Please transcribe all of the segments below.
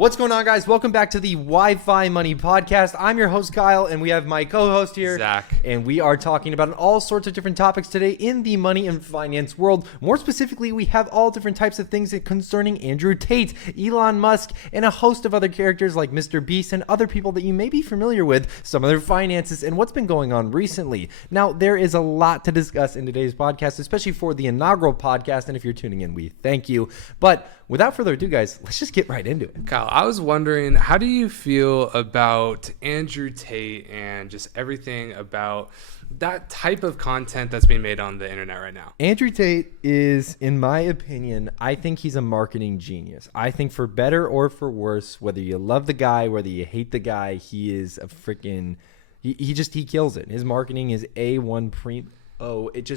What's going on, guys? Welcome back to the Wi-Fi Money Podcast. I'm your host, Kyle, and we have my co-host here, Zach. And we are talking about all sorts of different topics today in the money and finance world. More specifically, we have all different types of things concerning Andrew Tate, Elon Musk, and a host of other characters like MrBeast and other people that you may be familiar with, some of their finances, and what's been going on recently. Now, there is a lot to discuss in today's podcast, especially for the inaugural podcast, and if you're tuning in, we thank you. But without further ado, guys, let's just get right into it. Kyle, I was wondering, how do you feel about Andrew Tate and just everything about that type of content that's being made on the internet right now? Andrew Tate is, in my opinion, I think he's a marketing genius. I think for better or for worse, whether you love the guy, whether you hate the guy, he is a freaking, he kills it. His marketing is A1 prime.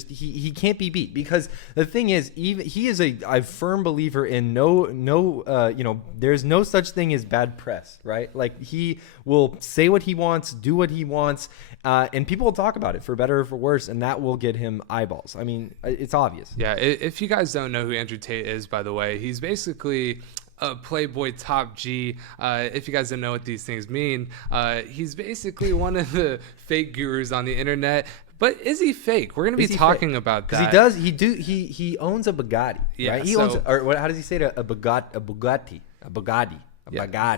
He can't be beat, because the thing is, even he is a firm believer in there's no such thing as bad press, right? Like, he will say what he wants, do what he wants, and people will talk about it for better or for worse, and that will get him eyeballs. I mean, it's obvious. Yeah, if you guys don't know who Andrew Tate is, by the way, he's basically a Playboy top G. If you guys don't know what these things mean, he's basically one of the fake gurus on the internet. But is he fake? We're going to be talking about that. Because he owns a Bugatti, right? He owns, or how does he say it? A Bugatti.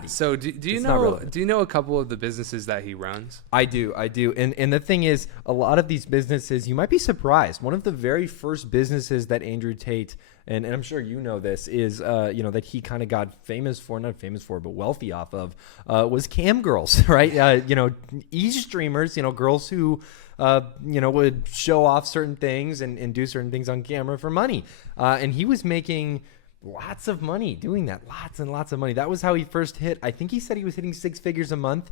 So do you know a couple of the businesses that he runs? I do. And the thing is, a lot of these businesses, you might be surprised. One of the very first businesses that Andrew Tate, and I'm sure you know this, is that he kind of got but wealthy off of, was cam girls, right? E-streamers, girls who would show off certain things and do certain things on camera for money. And he was making lots of money doing that. Lots and lots of money. That was how he first hit. I think he said he was hitting six figures a month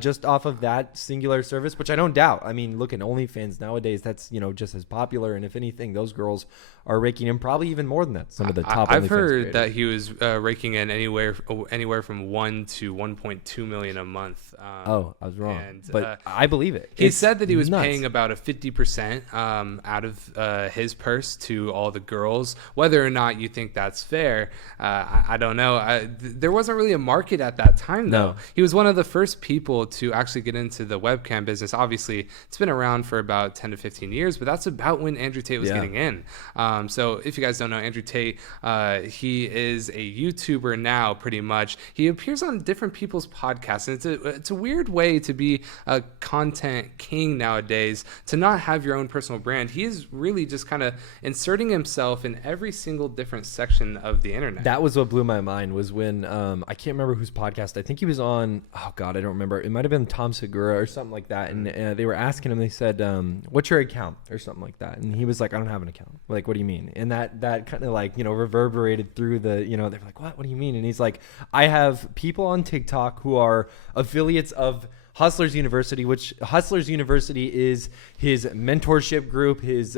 just off of that singular service, which I don't doubt. I mean, look at OnlyFans nowadays. That's, just as popular. And if anything, those girls are raking in probably even more than that. Some of the top I've OnlyFans heard creators. that he was raking in anywhere from 1 to 1.2 million a month. I was wrong. But I believe it. He said that he was paying about a 50% out of his purse to all the girls. Whether or not you think that's fair, I don't know. There wasn't really a market at that time, though. No. He was one of the first people to actually get into the webcam business. Obviously, it's been around for about 10 to 15 years, but that's about when Andrew Tate was getting in. So if you guys don't know Andrew Tate, he is a YouTuber now, pretty much. He appears on different people's podcasts, and it's a weird way to be a content king nowadays, to not have your own personal brand. He is really just kind of inserting himself in every single different section of the internet. That was what blew my mind, was when I can't remember whose podcast. I think he was on, I don't remember. It might have been Tom Segura or something like that. And they were asking him, they said, what's your account or something like that? And he was like, I don't have an account. Like, what do you mean? And that kind of reverberated through the, they were like, what do you mean? And he's like, I have people on TikTok who are affiliates of Hustlers University, which Hustlers University is his mentorship group, his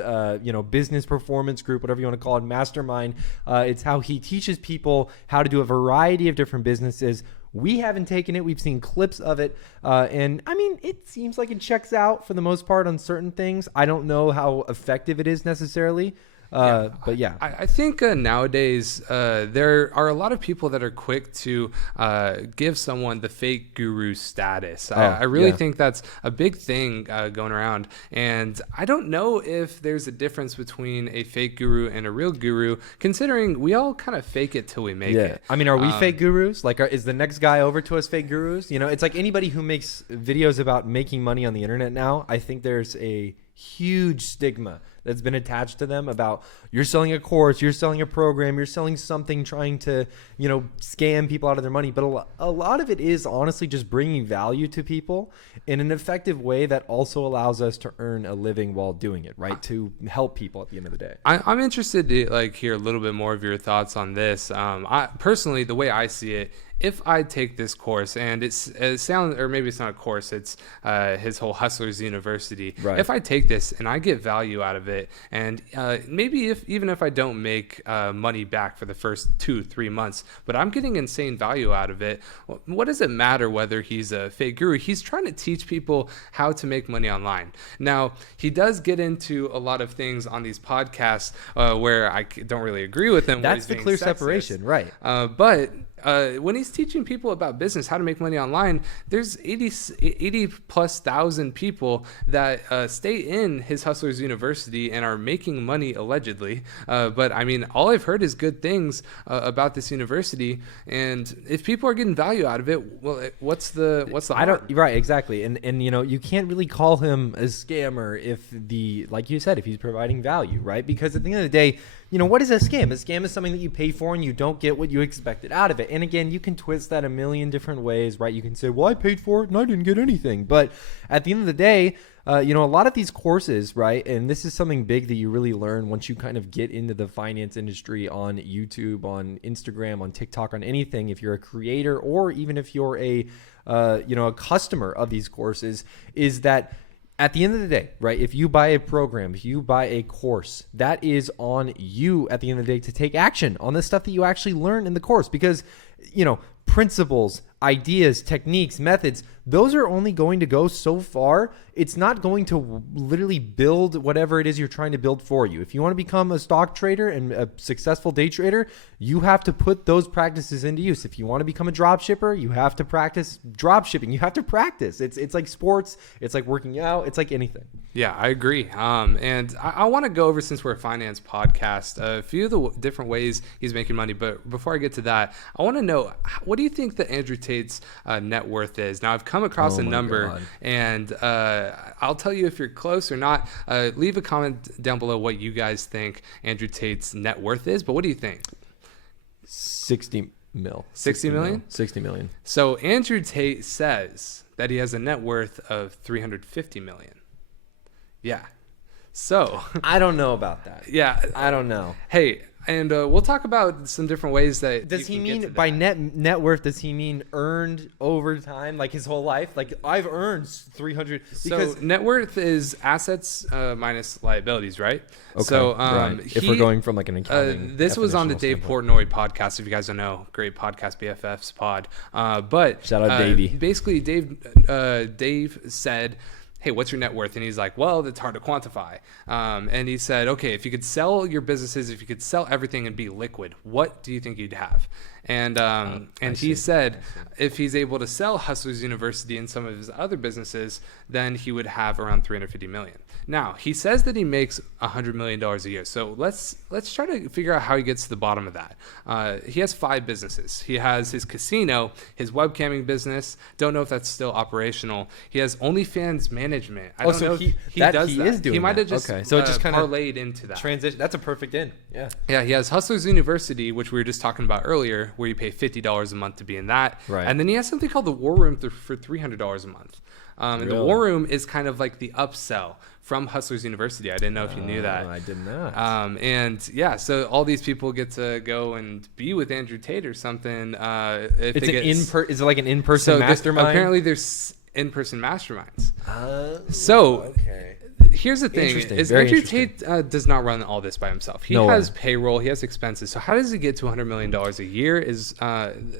business performance group, whatever you want to call it, mastermind. It's how he teaches people how to do a variety of different businesses. We haven't taken it. We've seen clips of it. And I mean, it seems like it checks out for the most part on certain things. I don't know how effective it is necessarily. But yeah, I think nowadays there are a lot of people that are quick to give someone the fake guru status. I really think that's a big thing going around, and I don't know if there's a difference between a fake guru and a real guru, considering we all kind of fake it till we make it. I mean, are we fake gurus? Like, is the next guy over to us fake gurus? It's like anybody who makes videos about making money on the internet now, I think there's a huge stigma that's been attached to them about, you're selling a course, you're selling a program, you're selling something, trying to, scam people out of their money. But a lot of it is honestly just bringing value to people in an effective way that also allows us to earn a living while doing it, right? To help people at the end of the day. I'm interested to hear a little bit more of your thoughts on this. I personally, the way I see it, if I take this course, and it sounds, or maybe it's not a course, it's his whole Hustlers University. Right. If I take this and I get value out of it, and maybe even if I don't make money back for the first 2-3 months, but I'm getting insane value out of it, what does it matter whether he's a fake guru? He's trying to teach people how to make money online. Now, he does get into a lot of things on these podcasts where I don't really agree with him. That's the clear separation, right? But when he's teaching people about business, how to make money online, there's 80 plus thousand people that stay in his Hustlers University and are making money allegedly. But I mean, all I've heard is good things about this university. And if people are getting value out of it, well, what's the harm? Right, exactly. And you know, you can't really call him a scammer if like you said, if he's providing value, right? Because at the end of the day, you know, what is a scam? A scam is something that you pay for and you don't get what you expected out of it. And again, you can twist that a million different ways, right? You can say, well, I paid for it and I didn't get anything. But at the end of the day, you know, a lot of these courses, right? And this is something big that you really learn once you kind of get into the finance industry on YouTube, on Instagram, on TikTok, on anything. If you're a creator or even if you're a customer of these courses, is that at the end of the day, right, if you buy a program, if you buy a course, that is on you at the end of the day to take action on the stuff that you actually learn in the course. Because, you know, principles, ideas, techniques, methods, those are only going to go so far. It's not going to literally build whatever it is you're trying to build for you. If you want to become a stock trader and a successful day trader, you have to put those practices into use. If you want to become a drop shipper, you have to practice drop shipping. You have to practice. It's like sports. It's like working out. It's like anything. Yeah, I agree. And I want to go over, since we're a finance podcast, a few of the different ways he's making money. But before I get to that, I want to know, what do you think that Andrew Tate's net worth is? Now, I've come across a number, God. And I'll tell you if you're close or not. Leave a comment down below what you guys think Andrew Tate's net worth is. But what do you think? 60 mil. 60 million? 60 million. So Andrew Tate says that he has a net worth of 350 million. Yeah. So I don't know about that. Yeah. I don't know. Hey, and we'll talk about some different ways that. Does he mean by net worth? Does he mean earned over time, like his whole life? Like I've earned 300. Because so net worth is assets minus liabilities, right? Okay. So right. If we're going from like an accounting, this was on the Dave Portnoy podcast. If you guys don't know, great podcast, BFFs pod. But shout out Davey. Basically, Dave said, hey, what's your net worth? And he's like, well, that's hard to quantify. And he said, okay, if you could sell your businesses, if you could sell everything and be liquid, what do you think you'd have? And he said if he's able to sell Hustlers University and some of his other businesses, then he would have around 350 million. Now, he says that he makes $100 million a year. So let's try to figure out how he gets to the bottom of that. He has 5 businesses. He has his casino, his webcamming business. Don't know if that's still operational. He has OnlyFans management. I don't know if he does that. Is doing he might have just so it just kind of parlayed into that. Transition. That's a perfect in. Yeah. Yeah, he has Hustlers University, which we were just talking about earlier, where you pay $50 a month to be in that. Right. And then he has something called the War Room for $300 a month. And the War Room is kind of like the upsell from Hustlers University. I didn't know if you knew that. I did not. And yeah, so all these people get to go and be with Andrew Tate or something. Is it like an in-person mastermind? Apparently there's in-person masterminds. Okay. Here's the thing: is Andrew Tate does not run all this by himself. He has payroll, he has expenses. So how does he get to $100 million a year?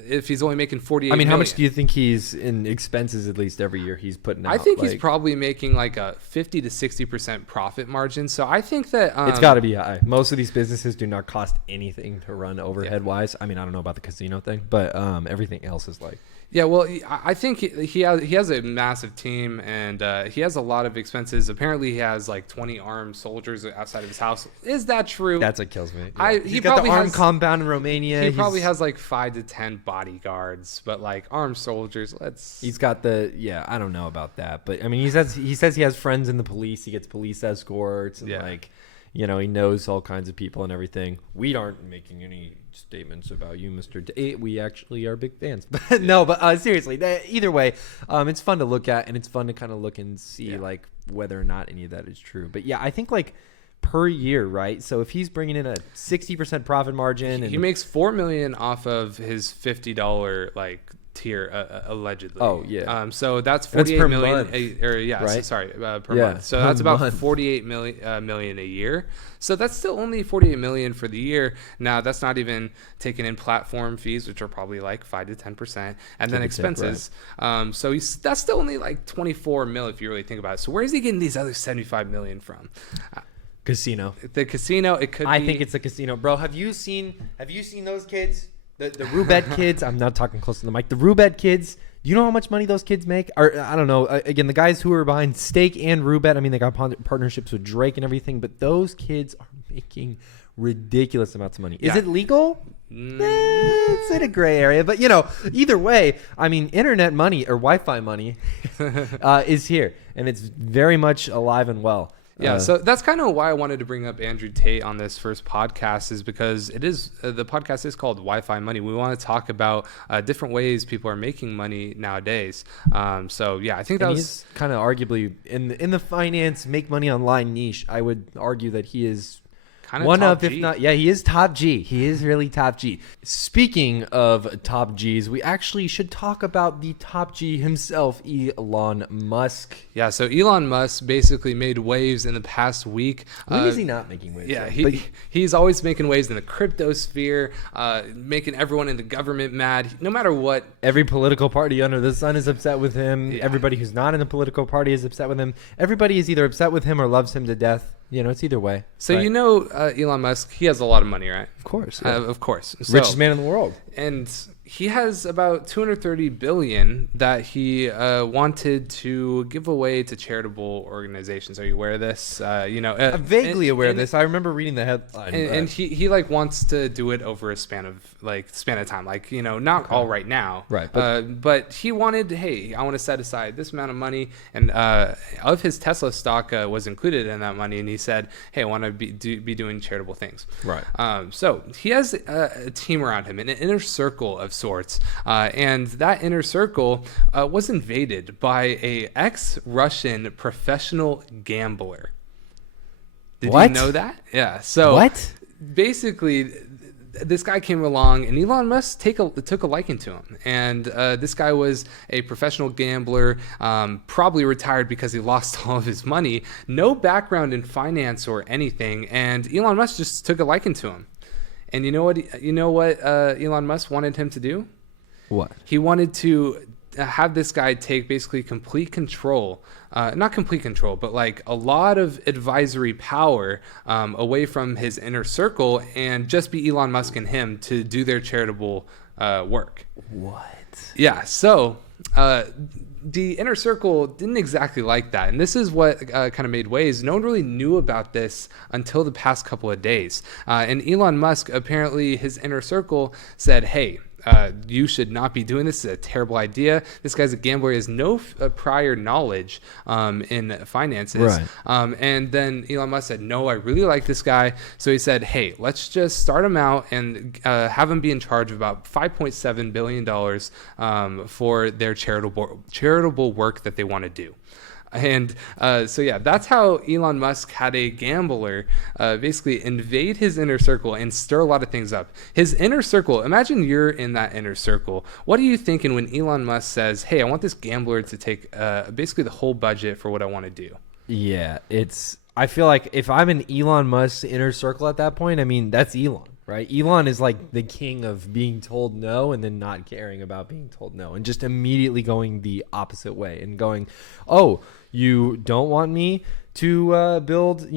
If he's only making 48? I mean, how much do you think he's in expenses at least every year he's putting out? I think he's probably making like a 50 to 60% profit margin. So I think that it's got to be high. Most of these businesses do not cost anything to run overhead wise. I mean, I don't know about the casino thing, but everything else is like. Yeah, well, I think he has a massive team, and he has a lot of expenses. Apparently, he has like 20 armed soldiers outside of his house. Is that true? That's what kills me. Yeah. He's got the armed compound in Romania. He probably has like 5 to 10 bodyguards, but like armed soldiers. He's got I don't know about that, but I mean, he says he has friends in the police. He gets police escorts, and like, you know, he knows all kinds of people and everything. We aren't making any statements about you, Mr. Tate. We actually are big fans. But seriously, either way, it's fun to look at, and it's fun to kind of look and see like whether or not any of that is true. But yeah, I think like per year, right? So if he's bringing in a 60% profit margin, he makes $4 million off of his $50 like tier allegedly. Oh yeah. So that's 48 million month, per month. So that's about 48 million a year. So that's still only 48 million for the year. Now that's not even taking in platform fees, which are probably like 5 to 10%, and then expenses. Right. So that's still only like 24 mil if you really think about it. So where is he getting these other 75 million from? Casino. The casino. It could. I think it's a casino, bro. Have you seen those kids? The Roulette kids, I'm not talking close to the mic. The Roulette kids, do you know how much money those kids make? Or I don't know. Again, the guys who are behind Stake and Roulette, I mean, they got partnerships with Drake and everything, but those kids are making ridiculous amounts of money. Is it legal? It's in a gray area, but either way, I mean, internet money or Wi-Fi money is here, and it's very much alive and well. Yeah, so that's kind of why I wanted to bring up Andrew Tate on this first podcast, is because it is the podcast is called Wi-Fi Money. We want to talk about different ways people are making money nowadays. So yeah, I think that was kind of arguably in the finance make money online niche. I would argue that he is kind of one top of, if G. not, yeah, he is top G. He is really top G. Speaking of top Gs, we actually should talk about the top G himself, Elon Musk. Yeah, so Elon Musk basically made waves in the past week. When is he not making waves? Yeah, he's always making waves in the crypto sphere, making everyone in the government mad, no matter what. Every political party under the sun is upset with him. Yeah. Everybody who's not in the political party is upset with him. Everybody is either upset with him or loves him to death. It's either way. So right? Elon Musk, he has a lot of money, right? Of course. Yeah. Of course. So, richest man in the world. And he has about $230 billion that he wanted to give away to charitable organizations. Are you aware of this? I'm vaguely aware of this. I remember reading the headline. And he wants to do it over a span of time, not all right now. Right. But he wanted, hey, I want to set aside this amount of money, and of his Tesla stock was included in that money, and he said, hey, I want to be doing charitable things. Right. So he has a team around him, an inner circle of sorts, and that inner circle was invaded by a ex-Russian professional gambler. Did you know that? Yeah. So what? Basically, this guy came along, and Elon Musk took a liking to him. And this guy was a professional gambler, probably retired because he lost all of his money. No background in finance or anything, and Elon Musk just took a liking to him. And you know what Elon Musk wanted him to do? What? He wanted to have this guy take basically complete control, not complete control, but like a lot of advisory power away from his inner circle, and just be Elon Musk and him to do their charitable work. What? Yeah, so the inner circle didn't exactly like that. And this is what kind of made waves. No one really knew about this until the past couple of days. And Elon Musk, apparently his inner circle said, hey, you should not be doing this. It's a terrible idea. This guy's a gambler. He has no prior knowledge in finances. Right. And then Elon Musk said, no, I really like this guy. So he said, hey, let's just start him out and have him be in charge of about $5.7 billion for their charitable work that they want to do. And so, yeah, that's how Elon Musk had a gambler basically invade his inner circle and stir a lot of things up. His inner circle, imagine you're in that inner circle. What are you thinking when Elon Musk says, hey, I want this gambler to take basically the whole budget for what I want to do? Yeah, I feel like if I'm in Elon Musk's inner circle at that point, I mean, that's Elon. Right? Elon is like the king of being told no and then not caring about being told no and just immediately going the opposite way and going, oh, you don't want me to build,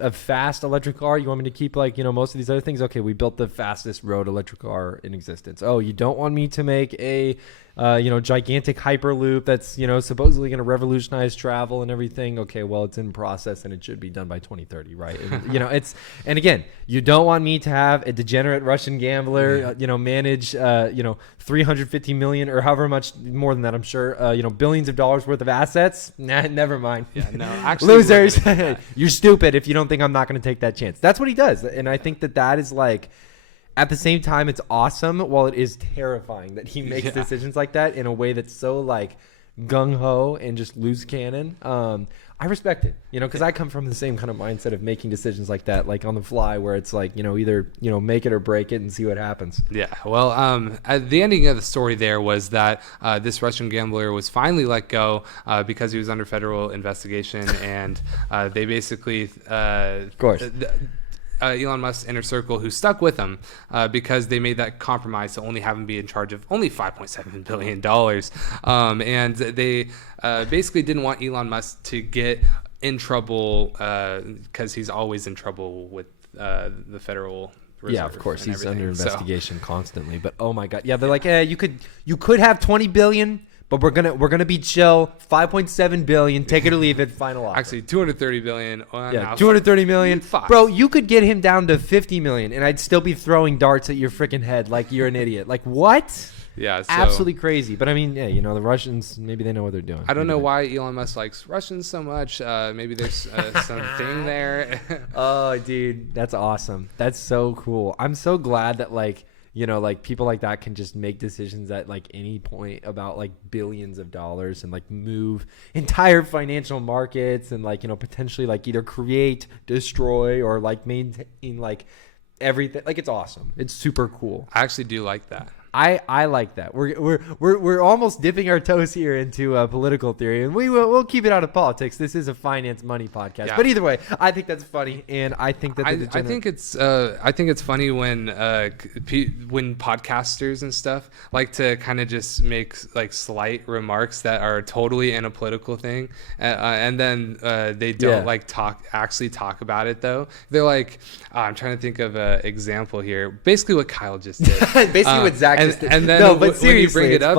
a fast electric car? You want me to keep most of these other things? Okay, we built the fastest road electric car in existence. Oh, you don't want me to make a gigantic hyperloop that's, supposedly going to revolutionize travel and everything. Okay, well, it's in process and it should be done by 2030, right? And, and again, you don't want me to have a degenerate Russian gambler, manage, 350 million or however much more than that, I'm sure, billions of dollars worth of assets. Nah, never mind. Yeah, no, actually, losers. You're stupid if you don't think I'm not going to take that chance. That's what he does. And I think that is like, at the same time, it's awesome while it is terrifying that he makes decisions like that in a way that's so like gung-ho and just loose cannon. I respect it, because I come from the same kind of mindset of making decisions like that, like on the fly, where it's like, either, make it or break it and see what happens. Yeah. Well, at the ending of the story there was that this Russian gambler was finally let go because he was under federal investigation, and they basically, of course. Elon Musk's inner circle, who stuck with him because they made that compromise to only have him be in charge of only $5.7 billion. And they basically didn't want Elon Musk to get in trouble because he's always in trouble with the federal Yeah, of course, and he's under everything. investigation constantly. But oh my god, yeah, they're like, you could have 20 billion, but we're gonna be chill. 5.7 billion, take it or leave it. Final offer. Actually, 230 billion. Yeah, 230 million. Five. Bro, you could get him down to 50 million, and I'd still be throwing darts at your freaking head like you're an idiot. Like what? Yeah, so Absolutely crazy. But I mean, yeah, the Russians, maybe they know what they're doing. I don't know why Elon Musk likes Russians so much. Maybe there's something there. Oh, dude, that's awesome. That's so cool. I'm so glad that like people like that can just make decisions at like any point about like billions of dollars and like move entire financial markets and like, potentially like either create, destroy, or like maintain like everything. Like it's awesome. It's super cool. I actually do like that. I like that. We're almost dipping our toes here into political theory, and we'll keep it out of politics. This is a finance money podcast, Yeah. but either way, I think that's funny, and I think that I think it's funny when podcasters and stuff like to kind of just make like slight remarks that are totally in a political thing, and then they don't actually talk about it though. They're like, I'm trying to think of an example here. Basically, what Kyle just did. Basically, what Zach. And then no, but when you seriously, bring it up,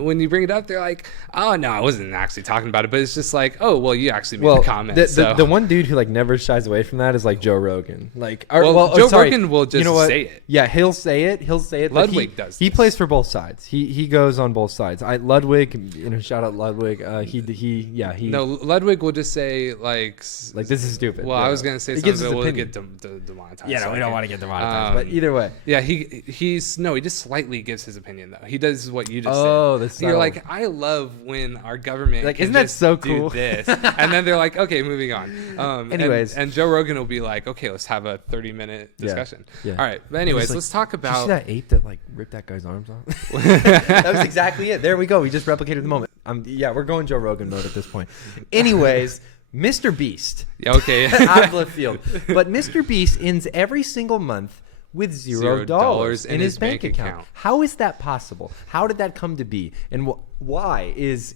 when you bring it up, they're like, "Oh no, I wasn't actually talking about it." But it's just like, "Oh well, you actually made the comment." The one dude who like never shies away from that is like Joe Rogan. Like, Joe Rogan will just say it. Yeah, he'll say it. Ludwig does. He plays for both sides. He goes on both sides. Ludwig, shout out Ludwig. No, Ludwig will just say like this is stupid. Well, I was gonna say something that will get demonetized. Yeah, no, we don't want to get demonetized. But either way, yeah, he just slightly gives his opinion though. He does what you just said. Oh, that's you're like, I love when our government like, can isn't that just so do cool? this, and then they're like, okay, moving on. Anyways, and Joe Rogan will be like, okay, let's have a 30-minute discussion. Yeah. All right, but anyways, let's talk about. Did you see that ape that like ripped that guy's arms off? That was exactly it. There we go. We just replicated the moment. We're going Joe Rogan mode at this point. Anyways. MrBeast. Yeah, okay. Out of left field. But MrBeast ends every single month with $0 in his bank account. How is that possible? How did that come to be? And why is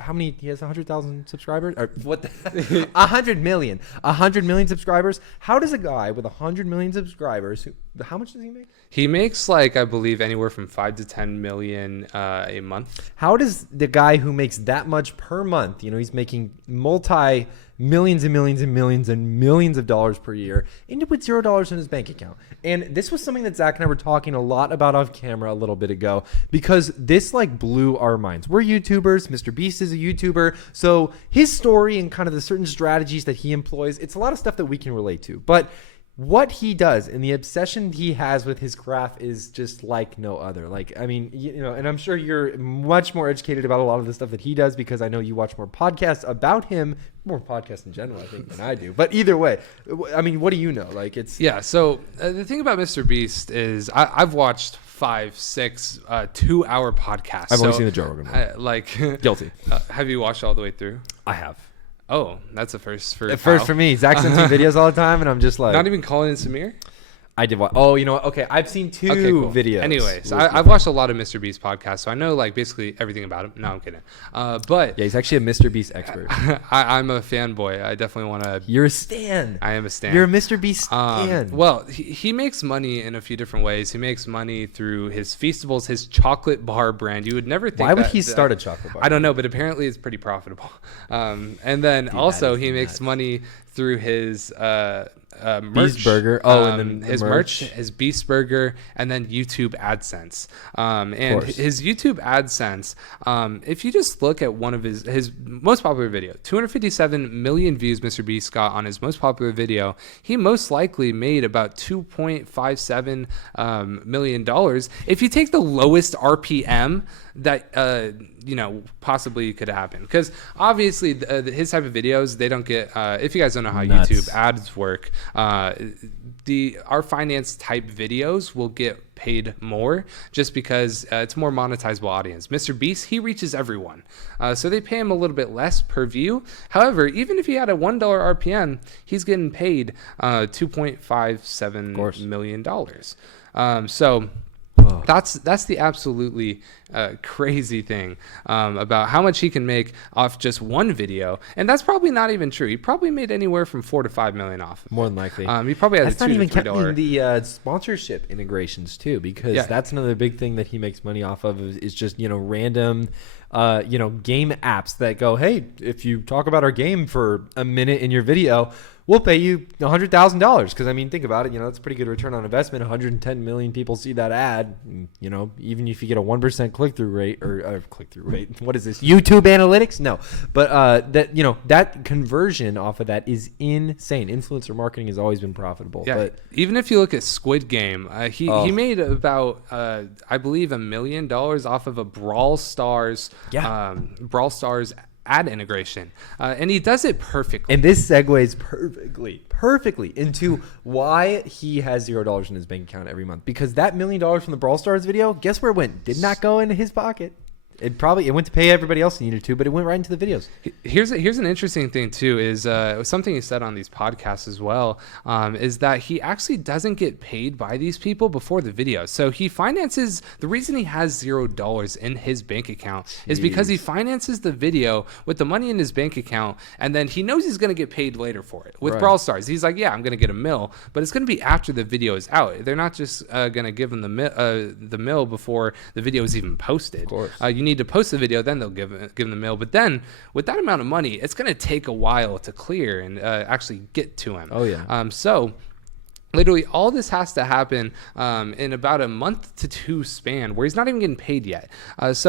how many? He has 100,000 subscribers, or what? 100 million. 100 million subscribers. How does a guy with 100 million subscribers? How much does he make? He makes like, I believe, anywhere from 5 to 10 million a month. How does the guy who makes that much per month? He's making millions and millions and millions and millions of dollars per year, end up with $0 in his bank account. And this was something that Zach and I were talking a lot about off camera a little bit ago, because this like blew our minds. We're YouTubers. MrBeast is a YouTuber. So his story and kind of the certain strategies that he employs, it's a lot of stuff that we can relate to. But what he does and the obsession he has with his craft is just like no other. Like, I mean, and I'm sure you're much more educated about a lot of the stuff that he does, because I know you watch more podcasts about him, more podcasts in general, I think, than I do. But either way, I mean, what do you know? Like, it's so the thing about MrBeast is I've watched 5, 6 2-hour podcasts. I've only seen the Joe Rogan one. Guilty. Have you watched all the way through? I have. Oh, that's a first for First for me. Zach sends me videos all the time, and I'm just like, not even calling in Samir. I did watch. Oh, you know what? Okay, I've seen two videos. Anyway, so I've watched a lot of MrBeast podcasts, so I know like basically everything about him. No, I'm kidding. But yeah, he's actually a MrBeast expert. I'm a fanboy. I definitely want to. You're a stan. I am a stan. You're a MrBeast stan. Well, he makes money in a few different ways. He makes money through his Feastables, his chocolate bar brand. You would never think. Why would he start a chocolate bar? I don't know, but apparently it's pretty profitable. And then also he makes money through his merch. Beast Burger. Oh, and then his merch, his Beast Burger, and then YouTube AdSense. And his YouTube AdSense, if you just look at one of his most popular video, 257 million views MrBeast got on his most popular video, he most likely made about $2.57 million. If you take the lowest RPM that possibly could happen, because obviously his type of videos, they don't get if you guys don't know how YouTube ads work, our finance type videos will get paid more just because it's a more monetizable audience. MrBeast, he reaches everyone, so they pay him a little bit less per view. However, even if he had a $1 RPM, he's getting paid $2.57 million. So That's the absolutely crazy thing about how much he can make off just one video, and that's probably not even true. He probably made anywhere from $4 to $5 million off. More than likely. He probably has that's a $2 not even to $3. counting the sponsorship integrations too, because that's another big thing that he makes money off of is just random game apps that go, hey, if you talk about our game for a minute in your video, we'll pay you $100,000. Because I mean, think about it. That's a pretty good return on investment. 110 million people see that ad. Even if you get a 1% click-through rate or click-through rate, what is this? YouTube analytics? No, but that conversion off of that is insane. Influencer marketing has always been profitable. Yeah, but even if you look at Squid Game, he made about I believe $1 million off of a Brawl Stars ad integration, and he does it perfectly. And this segues perfectly into why he has $0 in his bank account every month, because that $1 million from the Brawl Stars video, guess where it went? Did not go into his pocket. It went to pay everybody else he needed to, but it went right into the videos. Here's an interesting thing too, is something he said on these podcasts as well, is that he actually doesn't get paid by these people before the video. So he finances, the reason he has $0 in his bank account is because he finances the video with the money in his bank account, and then he knows he's going to get paid later for it. With Brawl Stars, he's like, yeah, I'm going to get $1 million, but it's going to be after the video is out. They're not just going to give him the $1 million before the video is even posted. Of course. You need to post the video, then they'll give them the $1 million. But then with that amount of money, it's going to take a while to clear and actually get to him. Oh yeah. So literally all this has to happen in about a month to 2 span where he's not even getting paid yet. That's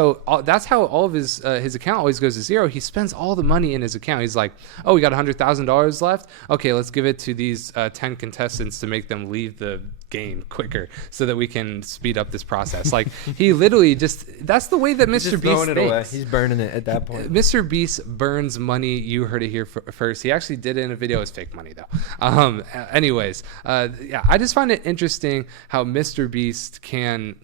how all of his account always goes to zero. He spends all the money in his account. He's like, oh, we got $100,000 left. Okay, let's give it to these 10 contestants to make them leave the game quicker so that we can speed up this process. Like, he literally that's the way that MrBeast thinks. He's burning it at that point. MrBeast burns money. You heard it here first. He actually did it in a video. It's fake money though. Anyways, I just find it interesting how MrBeast can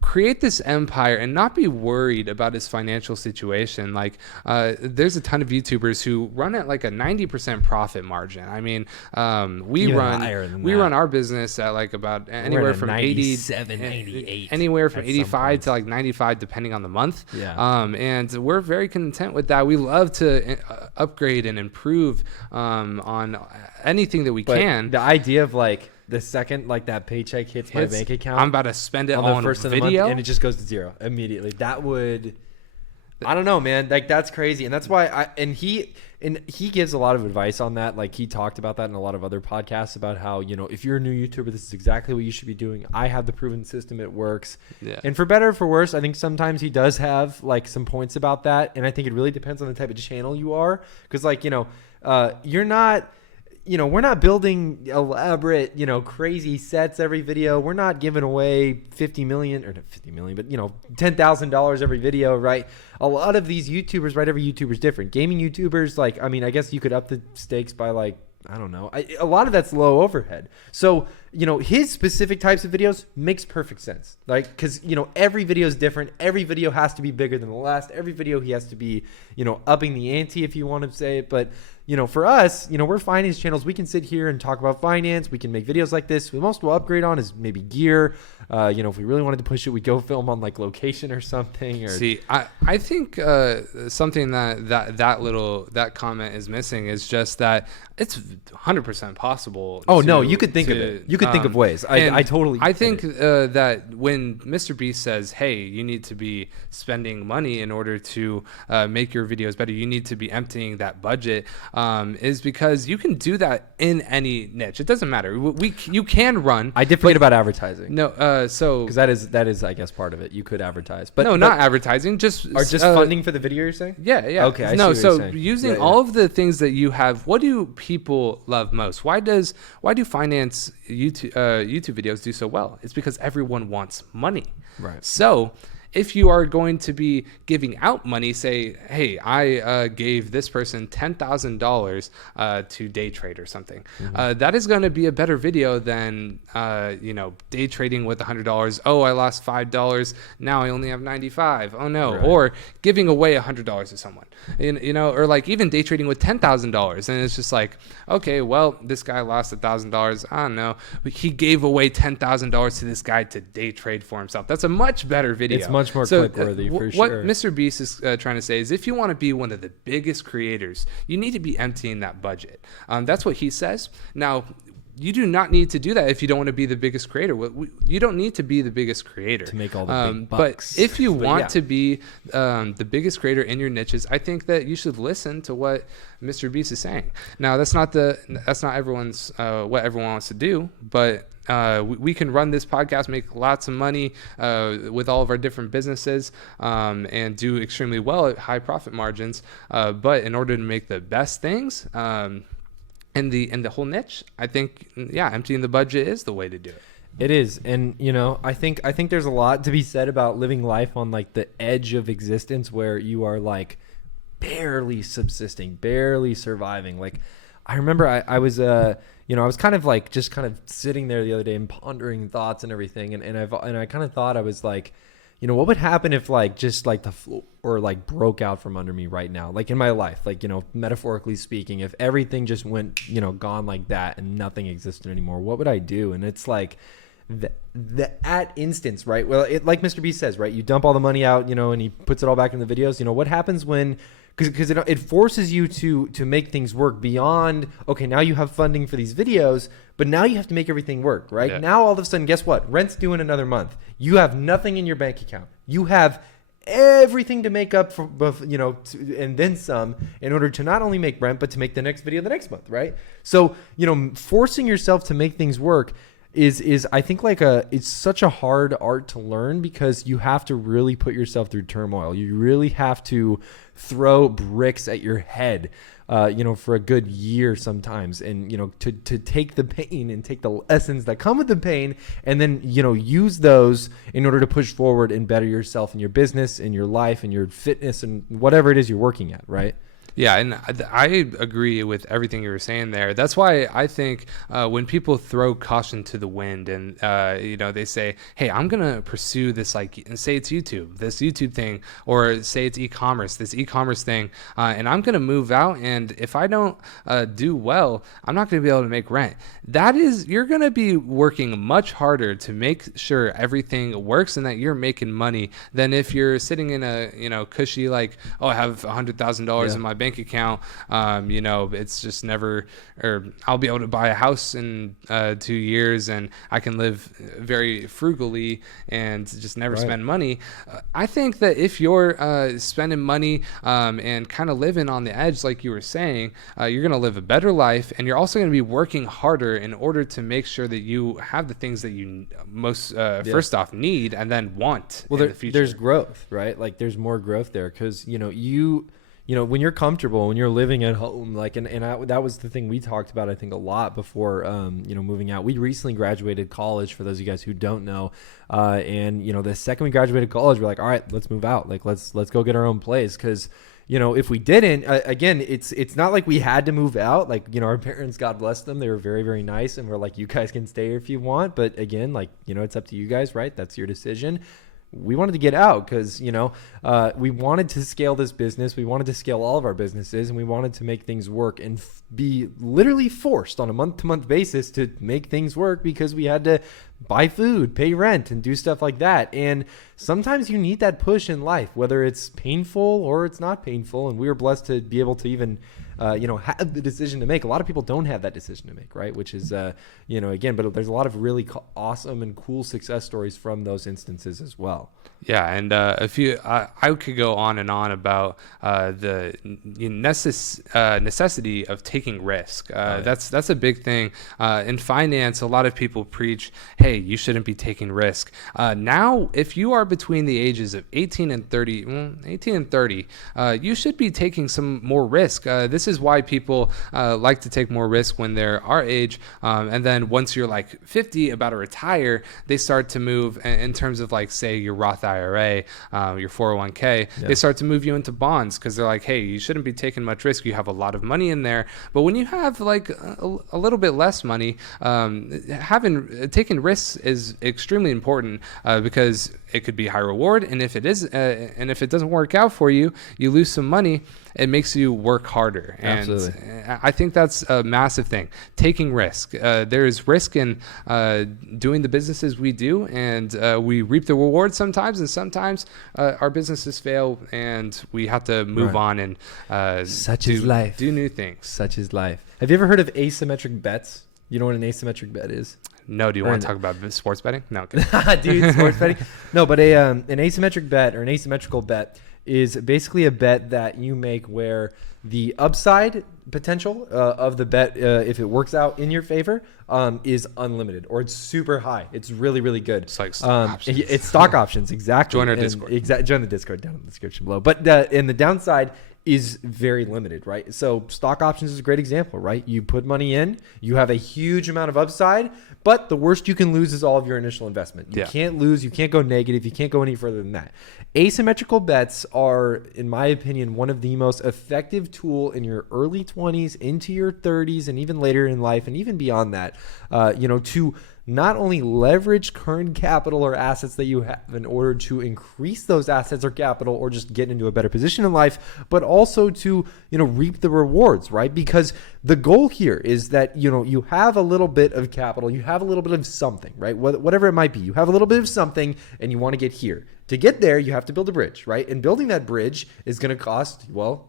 create this empire and not be worried about his financial situation. Like, there's a ton of YouTubers who run at like a 90% profit margin. I mean, we run our business at like about anywhere from 97, 88, anywhere from 85 to like 95, depending on the month. Yeah. And we're very content with that. We love to upgrade and improve on anything that we can. The idea of like, the second like that paycheck hits my bank account, I'm about to spend it on the first of the month, and it just goes to zero immediately. That would, I don't know, man. Like, that's crazy, and that's why he gives a lot of advice on that. Like, he talked about that in a lot of other podcasts about how, if you're a new YouTuber, this is exactly what you should be doing. I have the proven system; it works. Yeah. And for better or for worse, I think sometimes he does have like some points about that, and I think it really depends on the type of channel you are, because like you're not. We're not building elaborate, crazy sets every video. We're not giving away 50 million, or not 50 million, but, $10,000 every video, right? A lot of these YouTubers, right? Every YouTuber's different. Gaming YouTubers, like, I mean, I guess you could up the stakes by like, I don't know. A lot of that's low overhead. So, his specific types of videos makes perfect sense. Like, because, every video is different. Every video has to be bigger than the last. Every video he has to be, upping the ante, if you want to say it. But, for us, we're finance channels. We can sit here and talk about finance. We can make videos like this. The most we'll upgrade on is maybe gear. If we really wanted to push it, we'd go film on like location or something. Or see, I think something that comment is missing is just that it's 100% possible. Oh no, you could think of it. You could think of ways. I totally. I think that when MrBeast says, "Hey, you need to be spending money in order to make your videos better. You need to be emptying that budget," is because you can do that in any niche. It doesn't matter. You can run. I did forget about advertising. No, because that is I guess part of it. You could advertise, but not advertising. Just funding for the video. You're saying? Yeah. Okay. I see what you're saying. Using all of the things that you have. What do people love most? Why do finance YouTube videos do so well? It's because everyone wants money. Right. So if you are going to be giving out money, say, hey, I gave this person $10,000 to day trade or something, that is going to be a better video than, day trading with $100. Oh, I lost $5. Now I only have 95. Oh no. Right. Or giving away $100 to someone, or like even day trading with $10,000. And it's just like, okay, well, this guy lost $1,000. I don't know. But he gave away $10,000 to this guy to day trade for himself. That's a much better video. It's much more click-worthy for What sure. MrBeast is trying to say is, if you want to be one of the biggest creators, you need to be emptying that budget. That's what he says. Now, you do not need to do that if you don't want to be the biggest creator. You don't need to be the biggest creator to make all the big bucks. But if you want to be the biggest creator in your niches, I think that you should listen to what MrBeast is saying. Now, that's not everyone's what everyone wants to do, but we can run this podcast, make lots of money with all of our different businesses, and do extremely well at high profit margins. But in order to make the best things, in the whole niche, I think, emptying the budget is the way to do it. It is. And, I think there's a lot to be said about living life on like the edge of existence where you are like barely subsisting, barely surviving. Like I remember I was, I was kind of like just kind of sitting there the other day and pondering thoughts and everything. And I kind of thought, I was like, what would happen if like just like the floor like broke out from under me right now, like in my life, like, metaphorically speaking, if everything just went, gone like that and nothing existed anymore, what would I do? And it's like the at instance, right? Well, it, like MrBeast says, right? You dump all the money out, and he puts it all back in the videos. What happens when, because it forces you to make things work beyond, okay, now you have funding for these videos, but now you have to make everything work, right? Yeah. Now all of a sudden, guess what? Rent's due in another month. You have nothing in your bank account. You have everything to make up for, and then some, in order to not only make rent, but to make the next video the next month, right? So, forcing yourself to make things work is I think it's such a hard art to learn, because you have to really put yourself through turmoil. You really have to throw bricks at your head, for a good year sometimes, and to take the pain and take the lessons that come with the pain, and then use those in order to push forward and better yourself in your business, in your life, in your fitness, and whatever it is you're working at, right? Yeah, and I agree with everything you were saying there. That's why I think when people throw caution to the wind and, they say, hey, I'm going to pursue this, like, and say it's YouTube, this YouTube thing, or say it's e-commerce, this e-commerce thing, and I'm going to move out, and if I don't do well, I'm not going to be able to make rent. You're going to be working much harder to make sure everything works and that you're making money than if you're sitting in a, cushy, like, oh, I have $100,000 in my bank account, it's just never, or I'll be able to buy a house in 2 years, and I can live very frugally and just never spend money. I think that if you're spending money and kind of living on the edge, like you were saying, you're going to live a better life, and you're also going to be working harder in order to make sure that you have the things that you most first off need and then want in the future. There's growth, right? Like there's more growth there, because when you're comfortable, when you're living at home, like, that was the thing we talked about, I think, a lot before, moving out. We recently graduated college, for those of you guys who don't know. And the second we graduated college, we're like, all right, let's move out. Like, let's go get our own place. Cause if we didn't, again, it's not like we had to move out. Like, our parents, God bless them, they were very, very nice. And we're like, you guys can stay if you want. But again, like, it's up to you guys, right? That's your decision. We wanted to get out because, we wanted to scale this business. We wanted to scale all of our businesses, and we wanted to make things work and be literally forced on a month-to-month basis to make things work, because we had to buy food, pay rent, and do stuff like that. And sometimes you need that push in life, whether it's painful or it's not painful. And we were blessed to be able to even, have the decision to make. A lot of people don't have that decision to make, right? Which is, again, but there's a lot of really awesome and cool success stories from those instances as well. Yeah, and I could go on and on about the necessity of taking risk. That's a big thing. In finance, a lot of people preach, hey, you shouldn't be taking risk. Now, if you are between the ages of 18 and 30, you should be taking some more risk. This is why people like to take more risk when they're our age. And then once you're like 50, about to retire, they start to move in terms of like, say, your Roth IRA, your 401k. They start to move you into bonds because they're like, hey, you shouldn't be taking much risk. You have a lot of money in there. But when you have like a little bit less money, taking risks is extremely important because it could be high reward, and if it is, and if it doesn't work out for you, you lose some money. It makes you work harder, and Absolutely. I think that's a massive thing. Taking risk. There is risk in doing the businesses we do, and we reap the rewards sometimes, and sometimes our businesses fail, and we have to move on and is life. Do new things. Such is life. Have you ever heard of asymmetric bets? You know what an asymmetric bet is? No, do you want to talk about sports betting? No. Dude, sports betting? No, but an asymmetric bet or an asymmetrical bet is basically a bet that you make where the upside potential of the bet, if it works out in your favor, is unlimited, or it's super high. It's really, really good. It's like stock options. It's stock options, exactly. Join our Discord. Join the Discord down in the description below. But and the downside is very limited, right? So stock options is a great example, right? You put money in, you have a huge amount of upside, but the worst you can lose is all of your initial investment. You can't lose, you can't go negative, you can't go any further than that. Asymmetrical bets are, in my opinion, one of the most effective tool in your early 20s into your 30s and even later in life and even beyond that, to not only leverage current capital or assets that you have in order to increase those assets or capital or just get into a better position in life, but also to, reap the rewards, right? Because the goal here is that, you have a little bit of capital, you have a little bit of something, right? Whatever it might be, you have a little bit of something and you want to get here. To get there, you have to build a bridge, right? And building that bridge is going to cost,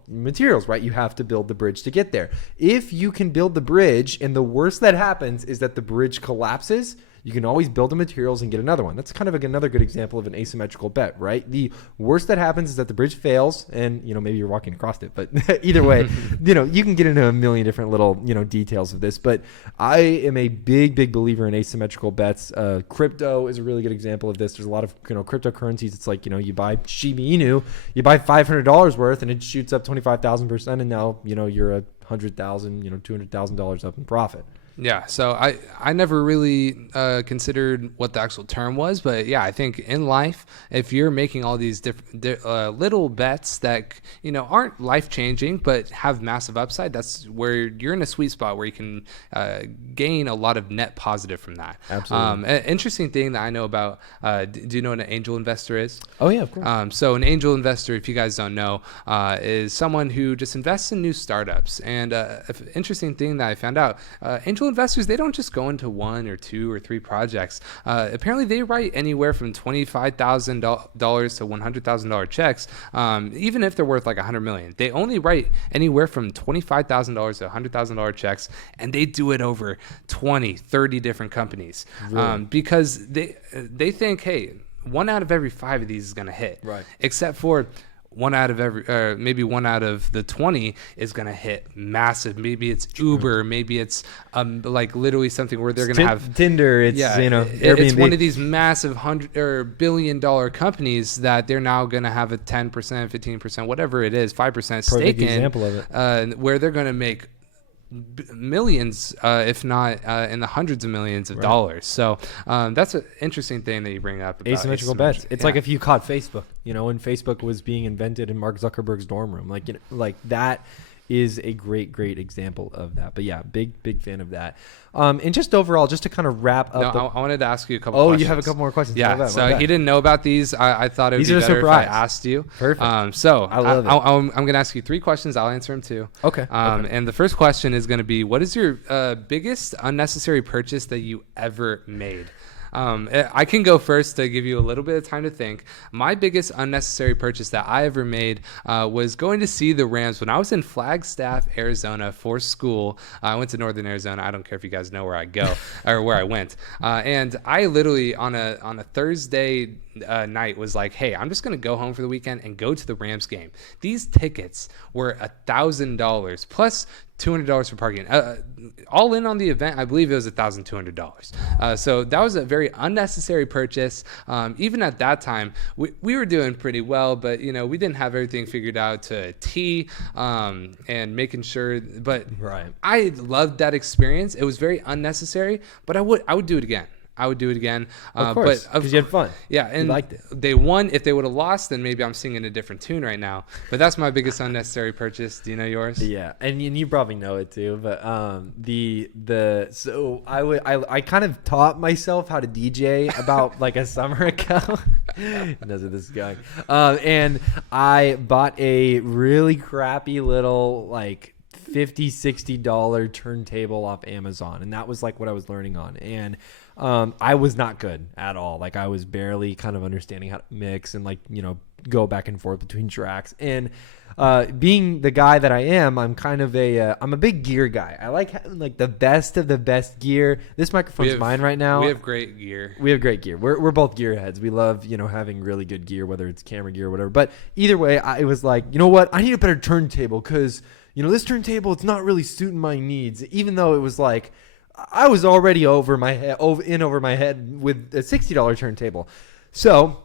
materials, right? You have to build the bridge to get there. If you can build the bridge and the worst that happens is that the bridge collapses, you can always build the materials and get another one. That's kind of another good example of an asymmetrical bet, right? The worst that happens is that the bridge fails and, maybe you're walking across it, but either way, you can get into a million different little, details of this, but I am a big, big believer in asymmetrical bets. Crypto is a really good example of this. There's a lot of, cryptocurrencies. It's like, you buy Shiba Inu, you buy $500 worth and it shoots up 25,000% and now, you're $100,000, $200,000 up in profit. Yeah, so I never really considered what the actual term was, but yeah, I think in life, if you're making all these little bets that aren't life changing but have massive upside, that's where you're in a sweet spot where you can gain a lot of net positive from that. Absolutely. An interesting thing that I know about, do you know what an angel investor is? Oh yeah, of course. So an angel investor, if you guys don't know, is someone who just invests in new startups. And an interesting thing that I found out, angel investors, they don't just go into one or two or three projects. Apparently they write anywhere from $25,000 to $100,000 checks, even if they're worth like $100 million. They only write anywhere from $25,000 to $100,000 checks, and they do it over 20, 30 different companies. Really? Because they think, hey, 1 out of every 5 of these is going to hit. Right. Except for maybe 1 out of the 20 is going to hit massive. Maybe it's Uber. Maybe it's like literally something where they're going to have Tinder. It's, Airbnb. It's one of these massive $100 or billion-dollar companies that they're now going to have a 10%, 15%, whatever it is, 5% stake in. Example of it. Where they're going to make millions, if not in the hundreds of millions of dollars. So that's an interesting thing that you bring up about asymmetrical bets. It's like if you caught Facebook, when Facebook was being invented in Mark Zuckerberg's dorm room, like that is a great example of that. But yeah, big fan of that. And just overall, just to kind of wrap up. I wanted to ask you a couple questions. You have a couple more questions. Yeah, so he didn't know about these. I thought it would be better if I asked you. Perfect. So I love it. I'm going to ask you 3 questions. I'll answer them too. Okay. And the first question is going to be, what is your biggest unnecessary purchase that you ever made? I can go first to give you a little bit of time to think. My biggest unnecessary purchase that I ever made was going to see the Rams when I was in Flagstaff, Arizona for school. I went to Northern Arizona. I don't care if you guys know where I go or where I went. And I literally on a Thursday night was like, hey, I'm just going to go home for the weekend and go to the Rams game. These tickets were $1,000 plus $200 for parking. All in on the event, I believe it was $1,200. So that was a very unnecessary purchase. Even at that time, we were doing pretty well, but we didn't have everything figured out to a T, and making sure. But Right. I loved that experience. It was very unnecessary, but I would do it again. I would do it again. Of course, because you had fun. Yeah, and you liked it. They won. If they would have lost, then maybe I'm singing a different tune right now. But that's my biggest unnecessary purchase. Do you know yours? Yeah, and you probably know it too. But so I kind of taught myself how to DJ about like a summer ago. Knows where this is going. And I bought a really crappy little like $50-$60 turntable off Amazon, and that was like what I was learning on. And I was not good at all. Like I was barely kind of understanding how to mix and like go back and forth between tracks. And being the guy that I am, I'm kind of I'm a big gear guy. I like having like the best of the best gear. This microphone's mine right now. We have great gear. We have great gear. We're both gearheads. We love having really good gear, whether it's camera gear or whatever. But either way, I was like, you know what? I need a better turntable because this turntable, it's not really suiting my needs. Even though it was like I was already over my head with a $60 turntable. So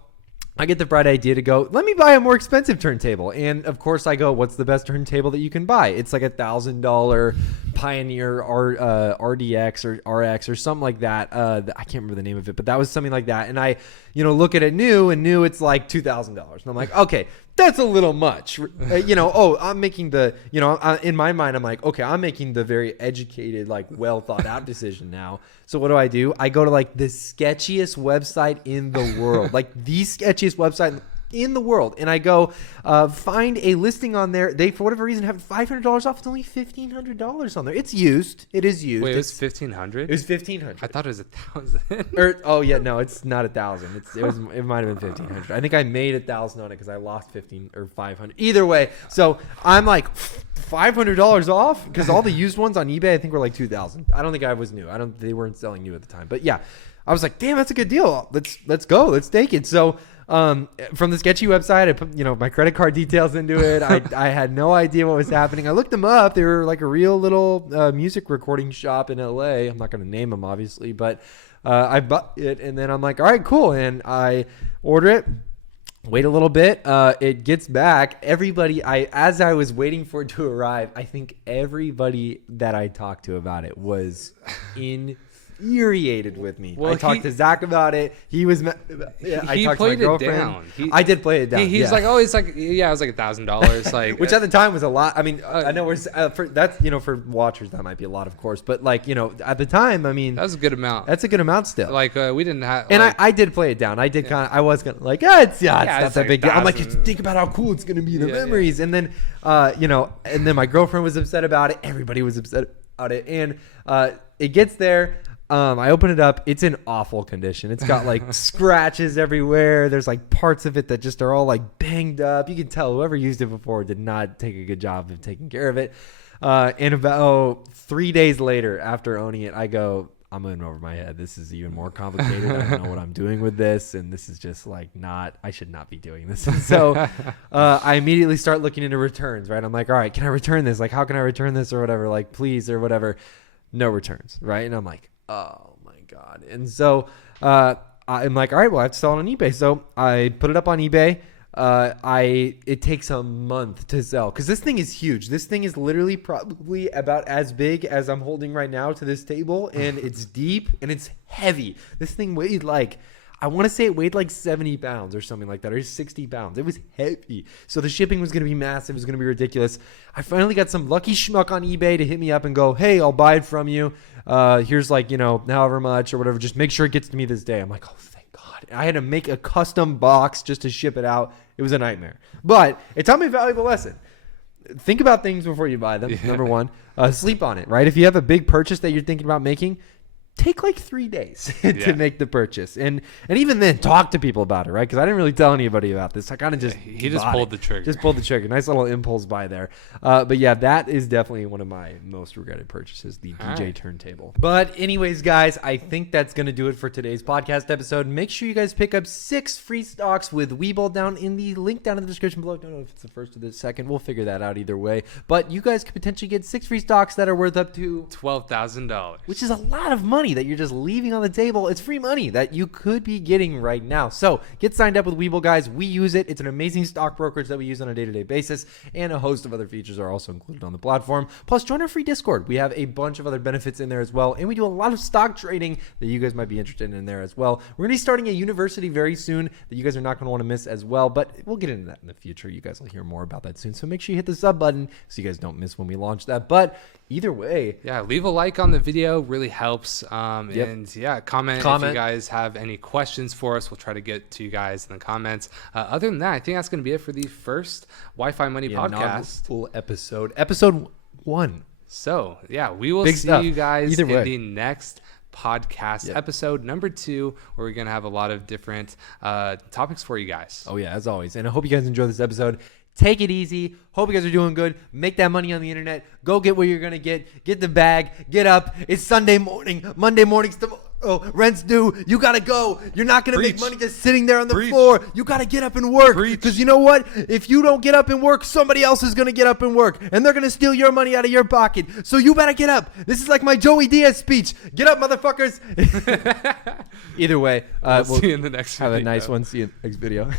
I get the bright idea to go, let me buy a more expensive turntable. And of course I go, what's the best turntable that you can buy? It's like $1,000 Pioneer RDX or RX or something like that. I can't remember the name of it, but that was something like that. And I, look at it new it's like $2,000. And I'm like, okay, that's a little much. I'm making the, in my mind, I'm like, okay, I'm making the very educated, like well thought out decision now. So what do? I go to like the sketchiest website in the world, like the sketchiest website in the world. And I go find a listing on there. They, for whatever reason, have $500 off. It's only $1,500 on there. It's used. It is used. Wait, it was $1,500? It was $1,500. I thought it was $1,000. Oh yeah, no, it's not $1,000. It might have been $1,500. I think I made $1,000 on it because I lost 15 or 500. Either way, so I'm like $500 off because all the used ones on eBay I think were like $2,000. I don't think I was new. They weren't selling new at the time. But yeah, I was like, damn, that's a good deal. Let's go. Let's take it. So from the sketchy website, I put my credit card details into it. I had no idea what was happening. I looked them up. They were like a real little music recording shop in LA. I'm not going to name them obviously, but I bought it and then I'm like, all right, cool. And I order it. Wait a little bit. It gets back. As I was waiting for it to arrive, I think everybody that I talked to about it was infuriated with me. Well, I talked to Zach about it. He was. I talked to my girlfriend. I did play it down. He's like, oh, it's like, yeah, it was like $1,000, like, which at the time was a lot. I mean, I know we're that's for watchers that might be a lot, of course, but like at the time, I mean, that was a good amount. That's a good amount still. Like we didn't have, and I did play it down. I did I was gonna like, it's not that big deal. I'm like, think about how cool it's gonna be, the memories, and then and then my girlfriend was upset about it. Everybody was upset about it, and it gets there. I open it up. It's in awful condition. It's got like scratches everywhere. There's like parts of it that just are all like banged up. You can tell whoever used it before did not take a good job of taking care of it. And about 3 days later, after owning it, I go, I'm in over my head. This is even more complicated. I don't know what I'm doing with this. And this is just like I should not be doing this. And so I immediately start looking into returns, right? I'm like, all right, can I return this? Like, how can I return this or whatever? Like, please or whatever. No returns, right? And I'm like, oh my God. And so I'm like, all right, well, I have to sell it on eBay. So I put it up on eBay. It takes a month to sell because this thing is huge. This thing is literally probably about as big as I'm holding right now to this table, and it's deep and it's heavy. This thing weighed I want to say it weighed like 70 pounds or something like that, or 60 pounds. It was heavy. So the shipping was going to be massive. It was going to be ridiculous. I finally got some lucky schmuck on eBay to hit me up and go, hey, I'll buy it from you. Here's like, however much or whatever. Just make sure it gets to me this day. I'm like, oh, thank God. I had to make a custom box just to ship it out. It was a nightmare. But it taught me a valuable lesson. Think about things before you buy them, number one. Sleep on it, right? If you have a big purchase that you're thinking about making, take like 3 days to make the purchase. And even then, talk to people about it, right? Because I didn't really tell anybody about this. I kind of just he just pulled the trigger. Just pulled the trigger. Nice little impulse buy there. But yeah, that is definitely one of my most regretted purchases, the DJ turntable. But anyways, guys, I think that's going to do it for today's podcast episode. Make sure you guys pick up 6 free stocks with WeBull down in the link down in the description below. I don't know if it's the first or the second. We'll figure that out either way. But you guys could potentially get 6 free stocks that are worth up to $12,000, which is a lot of money that you're just leaving on the table. It's free money that you could be getting right now. So get signed up with WeBull, guys. We use it. It's an amazing stock brokerage that we use on a day-to-day basis, and a host of other features are also included on the platform. Plus, join our free Discord. We have a bunch of other benefits in there as well, and we do a lot of stock trading that you guys might be interested in there as well. We're going to be starting a university very soon that you guys are not going to want to miss as well, but we'll get into that in the future. You guys will hear more about that soon, so make sure you hit the sub button so you guys don't miss when we launch that. But either way, yeah, leave a like on the video, really helps. And yeah, comment if you guys have any questions for us. We'll try to get to you guys in the comments. Other than that, I think that's going to be it for the first Wi-Fi Money podcast. Full episode 1. So yeah, we will see you guys in the next podcast episode number 2, where we're going to have a lot of different topics for you guys. Oh yeah, as always. And I hope you guys enjoy this episode. Take it easy. Hope you guys are doing good. Make that money on the internet. Go get what you're going to get. Get the bag. Get up. It's Sunday morning. Monday morning's rent's due. You got to go. You're not going to make money just sitting there on the floor. You got to get up and work. Because you know what? If you don't get up and work, somebody else is going to get up and work. And they're going to steal your money out of your pocket. So you better get up. This is like my Joey Diaz speech. Get up, motherfuckers. Either way. We'll see you in the next video. Have a nice one. See you in the next video.